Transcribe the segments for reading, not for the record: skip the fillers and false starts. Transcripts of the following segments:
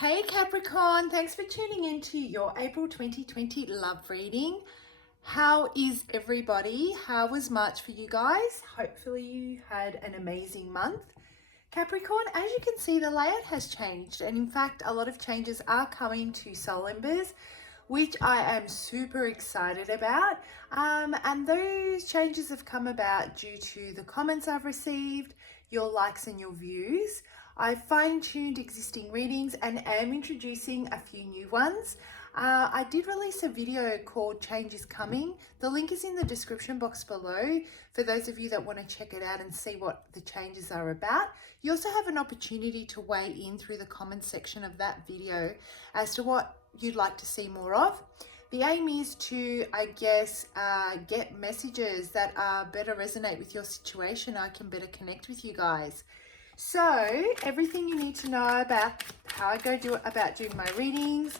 Hey Capricorn, thanks for tuning into your April 2020 love reading. How is everybody? How was March for you guys? Hopefully you had an amazing month. Capricorn, as you can see, the layout has changed, and in fact a lot of changes are coming to Soul Embers, which I am super excited about. And those changes have come about due to the comments I've received, your likes and your views. I fine-tuned existing readings and am introducing a few new ones. I did release a video called Change is Coming. The link is in the description box below for those of you that want to check it out and see what the changes are about. You also have an opportunity to weigh in through the comments section of that video as to what you'd like to see more of. The aim is to, get messages that better resonate with your situation. I can better connect with you guys. So everything you need to know about how I about doing my readings,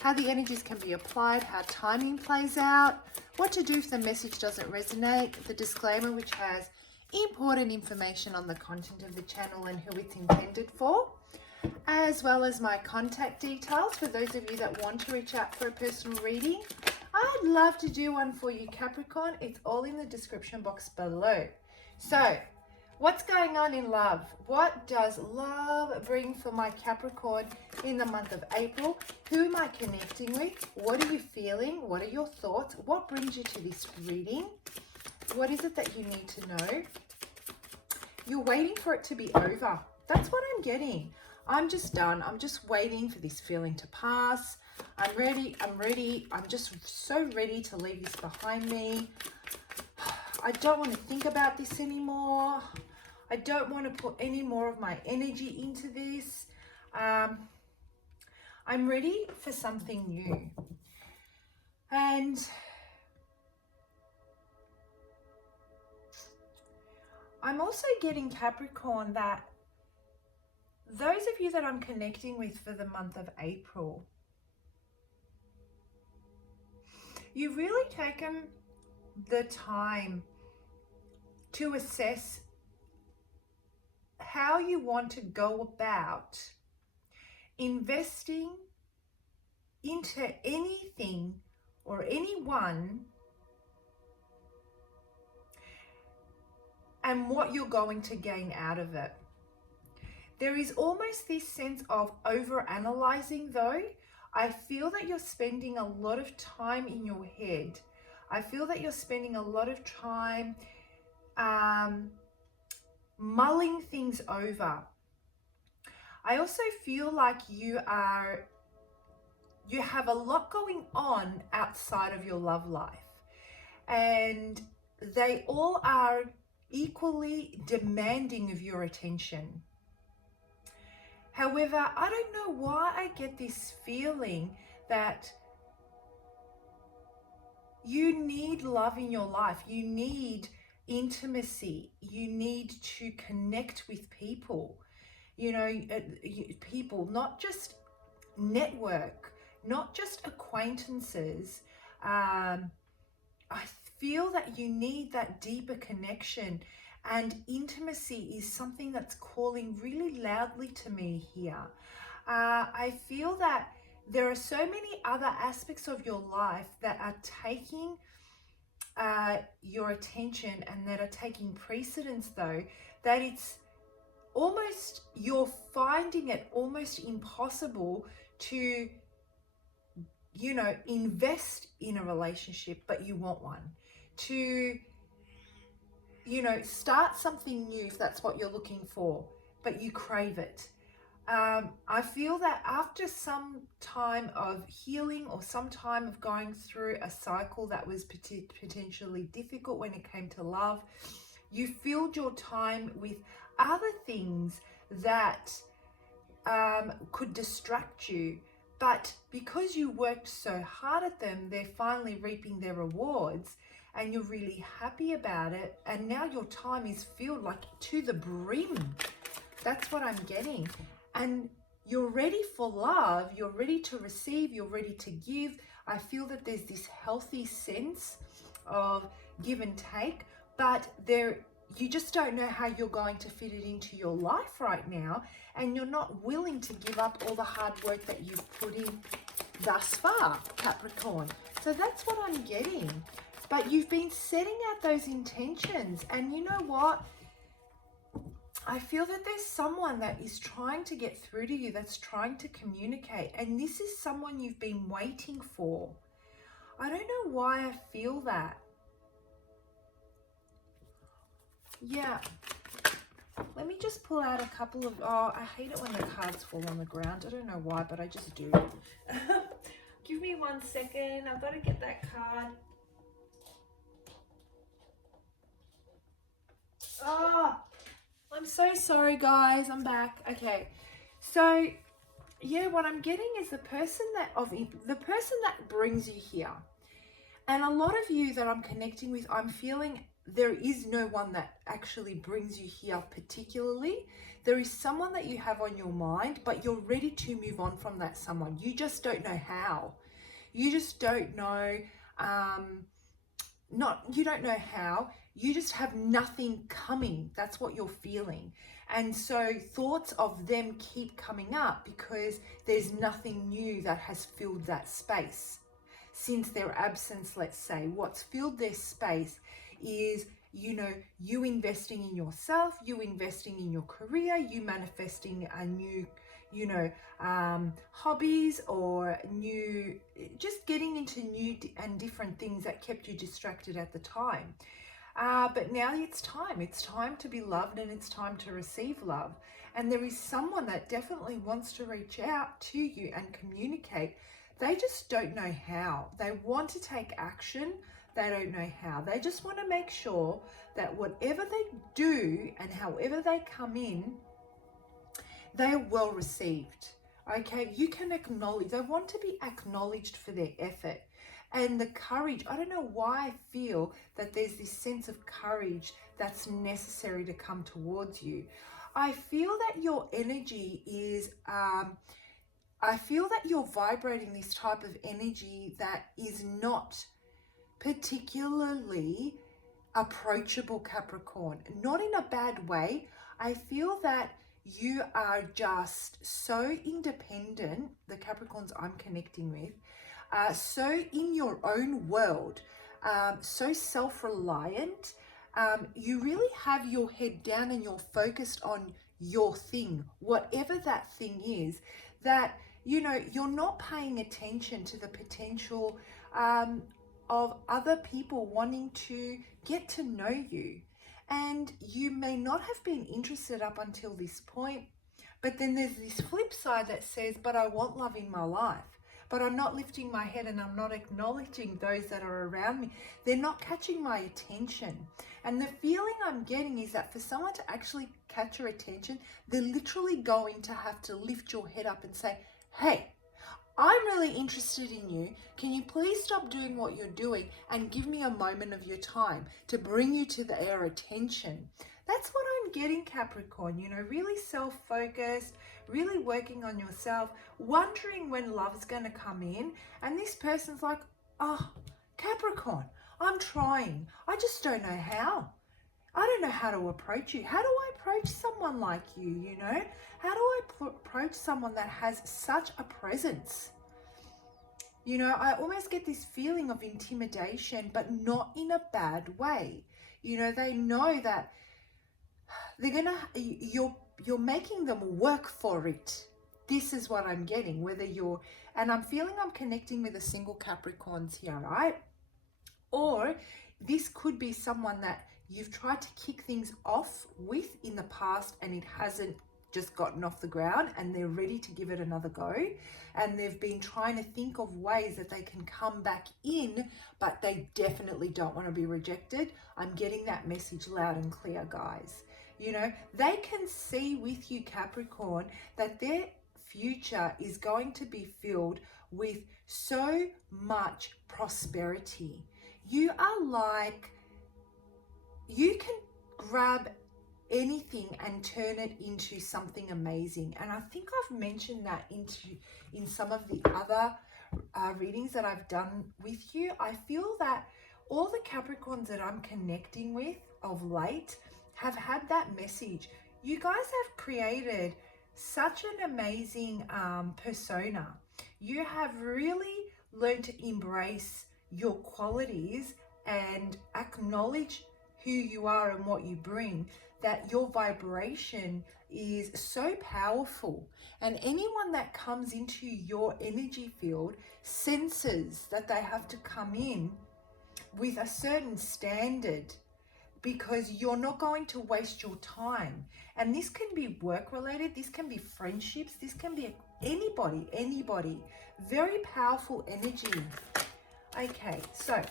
how the energies can be applied, how timing plays out, what to do if the message doesn't resonate, the disclaimer which has important information on the content of the channel and who it's intended for, as well as my contact details for those of you that want to reach out for a personal reading. I'd love to do one for you, Capricorn. It's all in the description box below. So, what's going on in love? What does love bring for my Capricorn in the month of April? Who am I connecting with? What are you feeling? What are your thoughts? What brings you to this reading? What is it that you need to know? You're waiting for it to be over. That's what I'm getting. I'm just done. I'm just waiting for this feeling to pass. I'm ready. I'm just so ready to leave this behind me. I don't want to think about this anymore. I don't want to put any more of my energy into this. I'm ready for something new. And I'm also getting, Capricorn, that those of you that I'm connecting with for the month of April, you've really taken the time to assess how you want to go about investing into anything or anyone, and what you're going to gain out of it. There is almost this sense of over-analyzing though. I feel that you're spending a lot of time in your head. I feel that you're spending a lot of time mulling things over. I also feel like you have a lot going on outside of your love life, and they all are equally demanding of your attention. However, I don't know why I get this feeling that you need love in your life. You need intimacy. You need to connect with people. You know, people, not just network, not just acquaintances. I feel that you need that deeper connection, and intimacy is something that's calling really loudly to me here. I feel that there are so many other aspects of your life that are taking your attention and that are taking precedence, though, that it's almost, you're finding it almost impossible to, you know, invest in a relationship, but you want one. To, you know, start something new if that's what you're looking for, but you crave it. I feel that after some time of healing or some time of going through a cycle that was potentially difficult when it came to love, you filled your time with other things that could distract you. But because you worked so hard at them, they're finally reaping their rewards, and you're really happy about it. And now your time is filled like to the brim. That's what I'm getting. And you're ready for love. You're ready to receive. You're ready to give. I feel that there's this healthy sense of give and take, but there you just don't know how you're going to fit it into your life right now, and you're not willing to give up all the hard work that you've put in thus far, Capricorn. So that's what I'm getting. But you've been setting out those intentions, and you know what? I feel that there's someone that is trying to get through to you, that's trying to communicate, and this is someone you've been waiting for. I don't know why I feel that. Yeah. Let me just pull out a couple of, oh, I hate it when the cards fall on the ground. I don't know why, but I just do. Give me 1 second. I've got to get that card. Oh, I'm so sorry, guys. I'm back. Okay. So, yeah, what I'm getting is the person that brings you here. And a lot of you that I'm connecting with, I'm feeling there is no one that actually brings you here particularly. There is someone that you have on your mind, but you're ready to move on from that someone. You just don't know how. You just don't know, you don't know how. You just have nothing coming. That's what you're feeling. And so thoughts of them keep coming up because there's nothing new that has filled that space. Since their absence, let's say, what's filled their space is, you know, you investing in yourself, you investing in your career, you manifesting a new, you know, hobbies or new, just getting into new and different things that kept you distracted at the time. But now it's time to be loved, and it's time to receive love. And there is someone that definitely wants to reach out to you and communicate. They just don't know how. They want to take action. They don't know how. They just want to make sure that whatever they do and however they come in, they are well received. Okay, you can acknowledge. They want to be acknowledged for their effort and the courage. I don't know why I feel that there's this sense of courage that's necessary to come towards you. I feel that your energy is, I feel that you're vibrating this type of energy that is not particularly approachable, Capricorn. Not in a bad way. I feel that you are just so independent, the Capricorns I'm connecting with, so in your own world, so self-reliant. You really have your head down and you're focused on your thing, whatever that thing is, that, you know, you're not paying attention to the potential of other people wanting to get to know you. And you may not have been interested up until this point, but then there's this flip side that says, but I want love in my life. But I'm not lifting my head and I'm not acknowledging those that are around me. They're not catching my attention. And the feeling I'm getting is that for someone to actually catch your attention, they're literally going to have to lift your head up and say, hey, I'm really interested in you. Can you please stop doing what you're doing and give me a moment of your time to bring you to their attention? That's what I'm getting, Capricorn. You know, really self-focused, really working on yourself, wondering when love's going to come in. And this person's like, oh, Capricorn, I'm trying. I just don't know how. I don't know how to approach you. How do I approach someone like you, you know? How do I approach someone that has such a presence? You know, I almost get this feeling of intimidation, but not in a bad way. You know, they know that they're gonna, you're making them work for it. This is what I'm getting, whether you're, and I'm feeling I'm connecting with a single Capricorns here, right? Or this could be someone that you've tried to kick things off with in the past and it hasn't just gotten off the ground, and they're ready to give it another go, and they've been trying to think of ways that they can come back in, but they definitely don't want to be rejected. I'm getting that message loud and clear, guys. You know, they can see with you, Capricorn, that their future is going to be filled with so much prosperity. You are like, you can grab anything and turn it into something amazing. And I think I've mentioned that in some of the other readings that I've done with you. I feel that all the Capricorns that I'm connecting with of late, have had that message. You guys have created such an amazing persona. You have really learned to embrace your qualities and acknowledge who you are and what you bring, that your vibration is so powerful. And anyone that comes into your energy field senses that they have to come in with a certain standard, because you're not going to waste your time. And this can be work related, this can be friendships, this can be anybody. Very powerful energy. Okay, so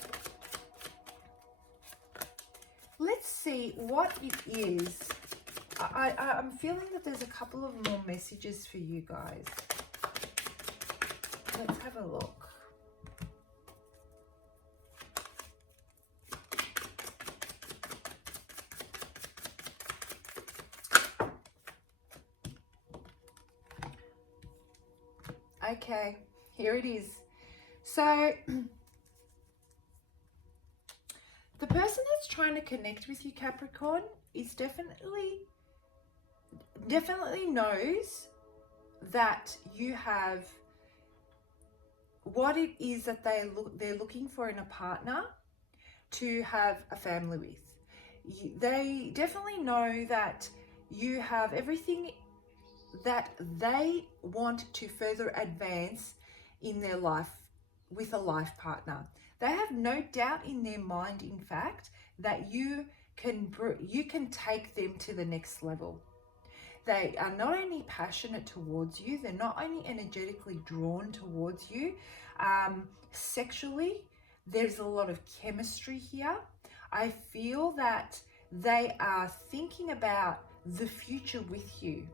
let's see what it is. I'm feeling that there's a couple of more messages for you guys. Let's have a look. Okay, here it is. So the person that's trying to connect with you, Capricorn, is definitely knows that you have what it is that they're looking for in a partner to have a family with. They definitely know that you have everything that they want to further advance in their life with a life partner. They have no doubt in their mind, in fact, that you can take them to the next level. They are not only passionate towards you, they're not only energetically drawn towards you, sexually, there's a lot of chemistry here. I feel that they are thinking about the future with you.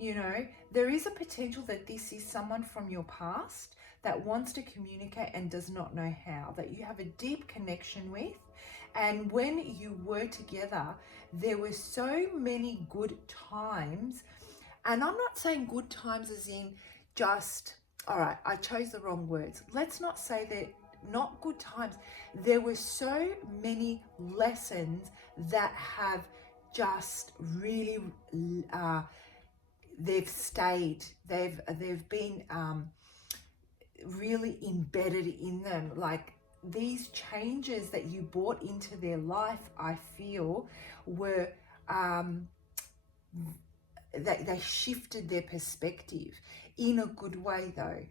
You know, there is a potential that this is someone from your past that wants to communicate and does not know how, that you have a deep connection with. And when you were together, there were so many good times. And I'm not saying good times as in just, all right, I chose the wrong words. Let's not say that not good times. There were so many lessons that have just really they've stayed, they've been really embedded in them. Like these changes that you brought into their life, I feel, were they shifted their perspective in a good way. Though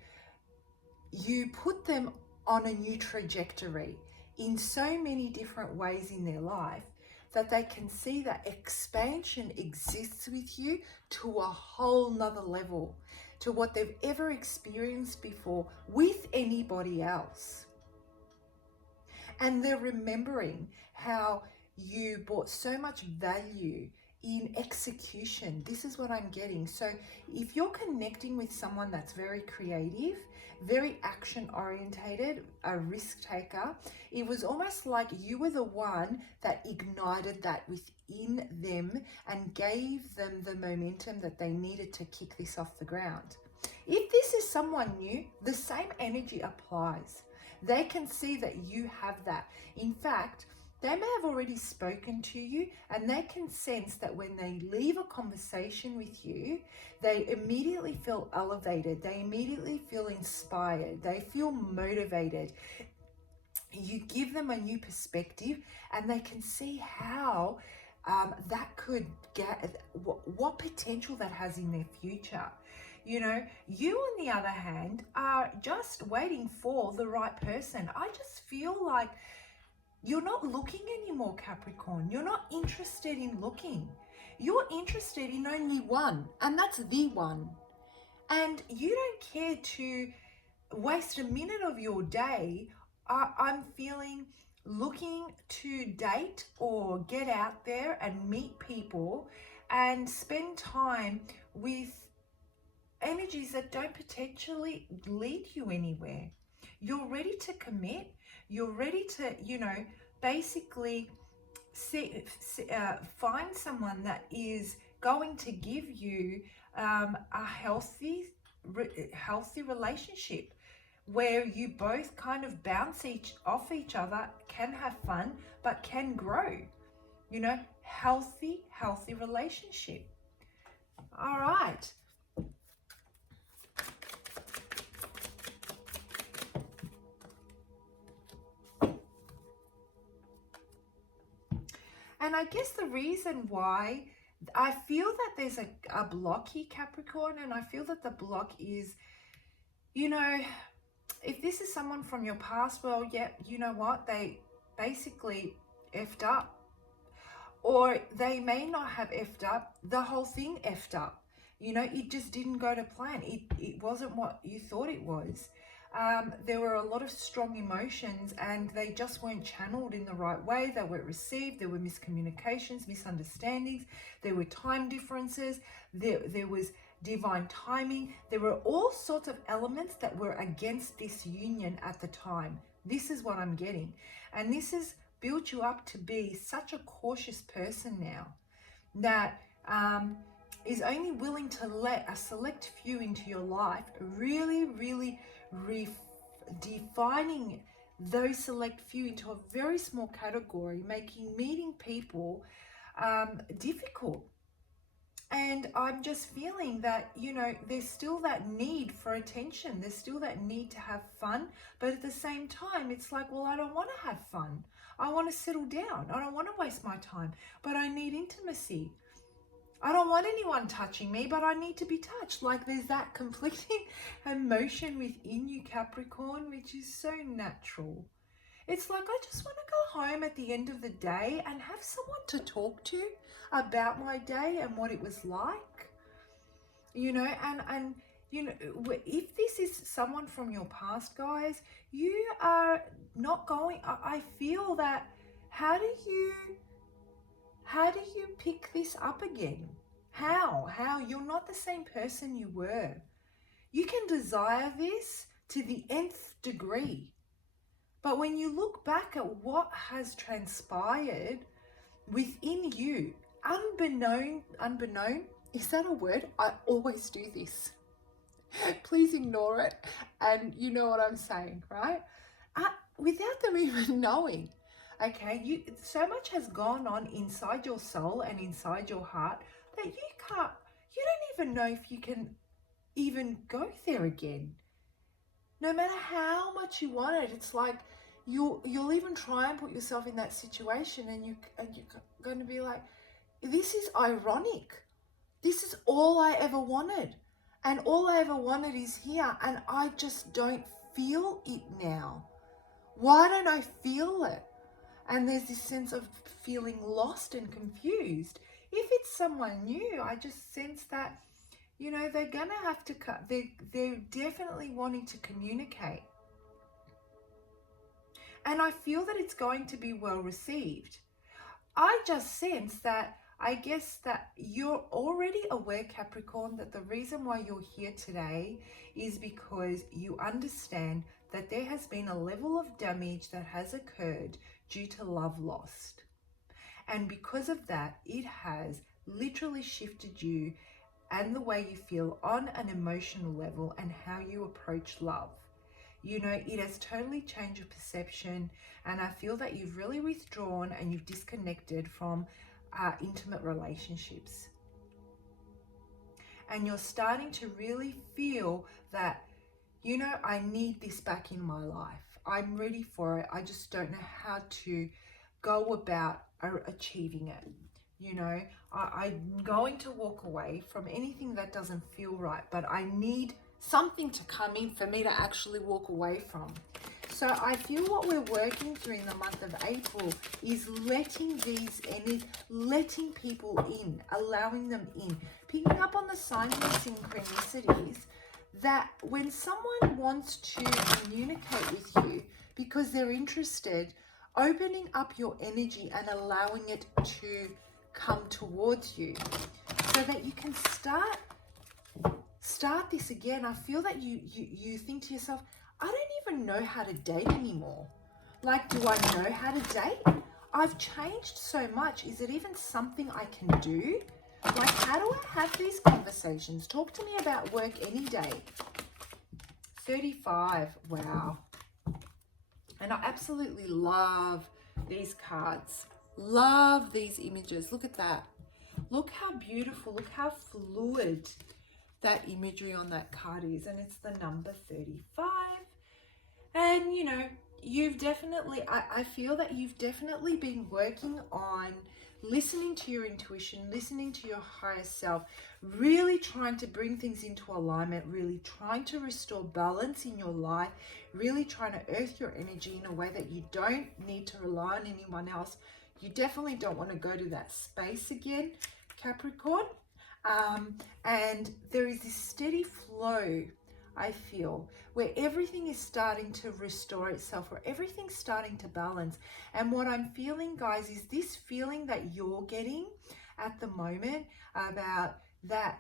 you put them on a new trajectory in so many different ways in their life, that they can see that expansion exists with you to a whole nother level, to what they've ever experienced before with anybody else. And they're remembering how you brought so much value in execution. This is what I'm getting. So if you're connecting with someone that's very creative, very action orientated, a risk taker, it was almost like you were the one that ignited that within them and gave them the momentum that they needed to kick this off the ground. If this is someone new, the same energy applies. They can see that you have that. In fact, they may have already spoken to you, and they can sense that when they leave a conversation with you, they immediately feel elevated. They immediately feel inspired. They feel motivated. You give them a new perspective, and they can see how that could get, what potential that has in their future. You know, you on the other hand are just waiting for the right person. I just feel like you're not looking anymore, Capricorn. You're not interested in looking. You're interested in only one, and that's the one. And you don't care to waste a minute of your day, I'm feeling, looking to date or get out there and meet people and spend time with energies that don't potentially lead you anywhere. You're ready to commit. You're ready to, you know, basically find someone that is going to give you a healthy relationship where you both kind of bounce off each other, can have fun, but can grow. You know, healthy relationship. All right. And I guess the reason why I feel that there's a block here, Capricorn, and I feel that the block is, you know, if this is someone from your past, well, yeah, you know what? They basically effed up. Or they may not have effed up. The whole thing effed up. You know, it just didn't go to plan. It wasn't what you thought it was. There were a lot of strong emotions and they just weren't channeled in the right way. They weren't received. There were miscommunications, misunderstandings. There were time differences. There was divine timing. There were all sorts of elements that were against this union at the time. This is what I'm getting. And this has built you up to be such a cautious person now that is only willing to let a select few into your life, really defining those select few into a very small category, making meeting people difficult. And I'm just feeling that, you know, there's still that need for attention. There's still that need to have fun. But at the same time, it's like, well, I don't want to have fun. I want to settle down. I don't want to waste my time. But I need intimacy. I don't want anyone touching me, but I need to be touched. Like there's that conflicting emotion within you, Capricorn, which is so natural. It's like I just want to go home at the end of the day and have someone to talk to about my day and what it was like. You know, and you know, if this is someone from your past, guys, you are not going, I feel that, how do you pick this up again? How? You're not the same person you were. You can desire this to the nth degree. But when you look back at what has transpired within you, unbeknown, is that a word? I always do this. Please ignore it. And you know what I'm saying, right? Without them even knowing. Okay, so much has gone on inside your soul and inside your heart that you don't even know if you can even go there again. No matter how much you want it, it's like you'll even try and put yourself in that situation and you're going to be like, this is ironic. This is all I ever wanted. And all I ever wanted is here and I just don't feel it now. Why don't I feel it? And there's this sense of feeling lost and confused. If it's someone new, I just sense that, you know, they're going to have to cut. They're definitely wanting to communicate. And I feel that it's going to be well received. I just sense that, I guess that you're already aware, Capricorn, that the reason why you're here today is because you understand that there has been a level of damage that has occurred due to love lost. And because of that, it has literally shifted you and the way you feel on an emotional level and how you approach love. You know, it has totally changed your perception, and I feel that you've really withdrawn and you've disconnected from intimate relationships. And you're starting to really feel that, you know, I need this back in my life. I'm ready for it. I just don't know how to go about achieving it. You know, I'm going to walk away from anything that doesn't feel right, but I need something to come in for me to actually walk away from. So I feel what we're working through in the month of April is letting letting people in, allowing them in, picking up on the signs and synchronicities that when someone wants to communicate with you because they're interested, opening up your energy and allowing it to come towards you so that you can start this again. I feel that you think to yourself, I don't even know how to date anymore. Like, do I know how to date? I've changed so much. Is it even something I can do? Like, how do I have these conversations? Talk to me about work any day. 35. Wow. And I absolutely love these cards. Love these images. Look at that. Look how beautiful, look how fluid that imagery on that card is. And it's the number 35. And you know, you've definitely, I feel that you've definitely been working on listening to your intuition, listening to your higher self, really trying to bring things into alignment, really trying to restore balance in your life, really trying to earth your energy in a way that you don't need to rely on anyone else. You definitely don't want to go to that space again, Capricorn. And there is this steady flow, I feel, where everything is starting to restore itself, where everything's starting to balance. And what I'm feeling, guys, is this feeling that you're getting at the moment about that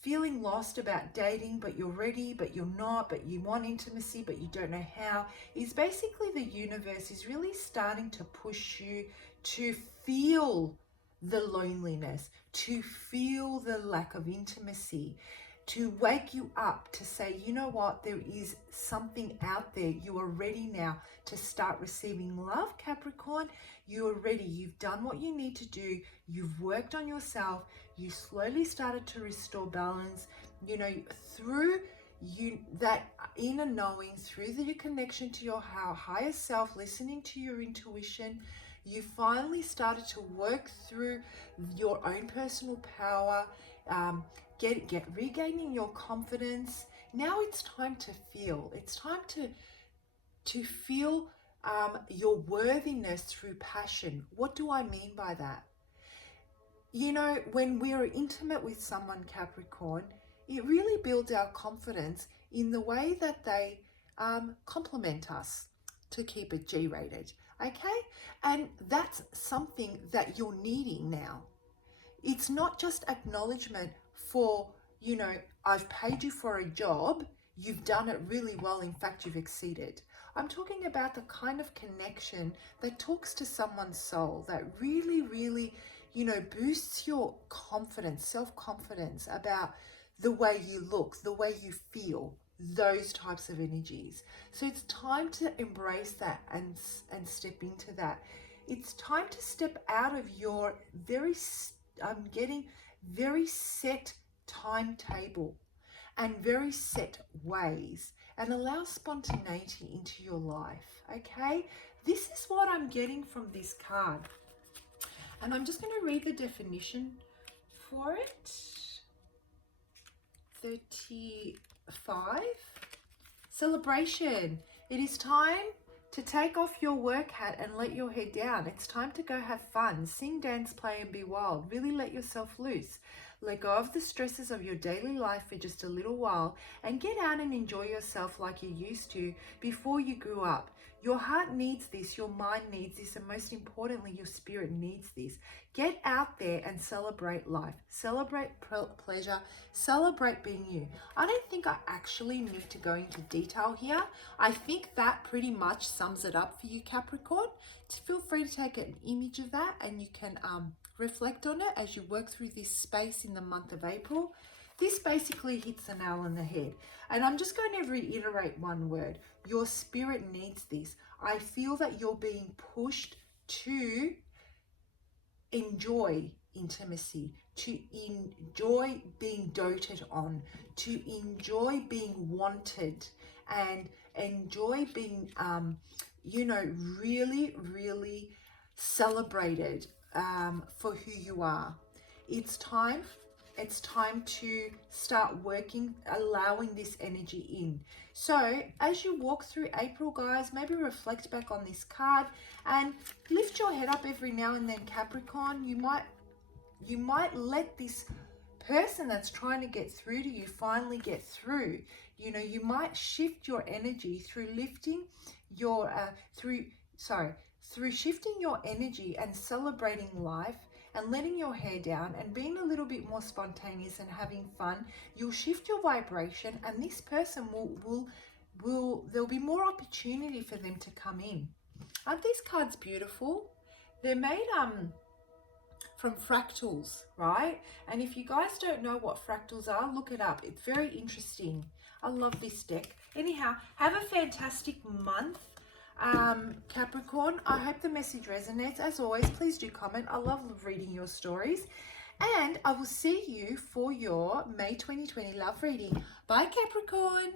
feeling lost about dating, but you're ready, but you're not, but you want intimacy, but you don't know how, is basically the universe is really starting to push you to feel the loneliness, to feel the lack of intimacy, to wake you up, to say, you know what, there is something out there. You are ready now to start receiving love, Capricorn. You are ready. You've done what you need to do. You've worked on yourself. You slowly started to restore balance, you know, through that inner knowing, through your connection to your higher self, listening to your intuition. You finally started to work through your own personal power, regaining your confidence. Now it's time to feel. It's time to feel your worthiness through passion. What do I mean by that? You know, when we are intimate with someone, Capricorn, it really builds our confidence in the way that they compliment us, to keep it G-rated, okay? And that's something that you're needing now. It's not just acknowledgement for, you know, I've paid you for a job, you've done it really well, in fact, you've exceeded. I'm talking about the kind of connection that talks to someone's soul, that really, really, you know, boosts your confidence, self-confidence about the way you look, the way you feel, those types of energies. So it's time to embrace that and step into that. It's time to step out of your I'm getting very set timetable and very set ways, and allow spontaneity into your life, okay? This is what I'm getting from this card. And I'm just going to read the definition for it. 35. Celebration. It is time to take off your work hat and let your head down. It's time to go have fun. Sing, dance, play, and be wild. Really let yourself loose. Let go of the stresses of your daily life for just a little while and get out and enjoy yourself like you used to before you grew up. Your heart needs this, your mind needs this, and most importantly, your spirit needs this. Get out there and celebrate life. Celebrate pleasure. Celebrate being you. I don't think I actually need to go into detail here. I think that pretty much sums it up for you, Capricorn. So feel free to take an image of that, and you can reflect on it as you work through this space in the month of April. This basically hits the nail on the head. And I'm just going to reiterate one word. Your spirit needs this. I feel that you're being pushed to enjoy intimacy, to enjoy being doted on, to enjoy being wanted, and enjoy being, you know, really, really celebrated for who you are. It's time to start working, allowing this energy in. So as you walk through April, guys, maybe reflect back on this card and lift your head up every now and then, Capricorn. You might let this person that's trying to get through to you finally get through. You know, you might shift your energy through lifting your through shifting your energy and celebrating life and letting your hair down and being a little bit more spontaneous and having fun. You'll shift your vibration, and this person there'll be more opportunity for them to come in. Aren't these cards beautiful? They're made from fractals, right? And if you guys don't know what fractals are, look it up. It's very interesting. I love this deck. Anyhow, have a fantastic month. Capricorn, I hope the message resonates. As always, please do comment. I love reading your stories. And I will see you for your May 2020 love reading. Bye, Capricorn.